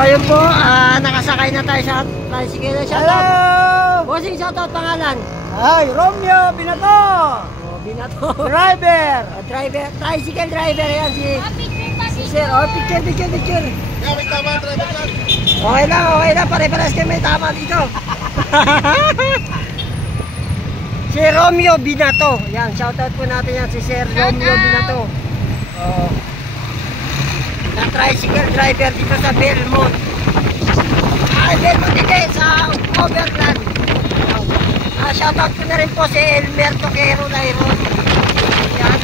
ayun po, nakasakay na tayo sa tricycle. Shoutout. Hello! Bossing, shoutout pangalan. Ay, Romeo Binato! Oh, Binato. Driver! Driver, tricycle driver yan si Sir. Oh, picture. Okay lang. Pare-pares kami tama dito. Si Romeo Binato. Yan, shoutout po natin yan si Sir Romeo Binato. Oh. Na tricycle driver dito sa Belmont. Belmont hindi, sa Overland. Shoutout ko na rin po si Elmer Toquero Lairon. Yan.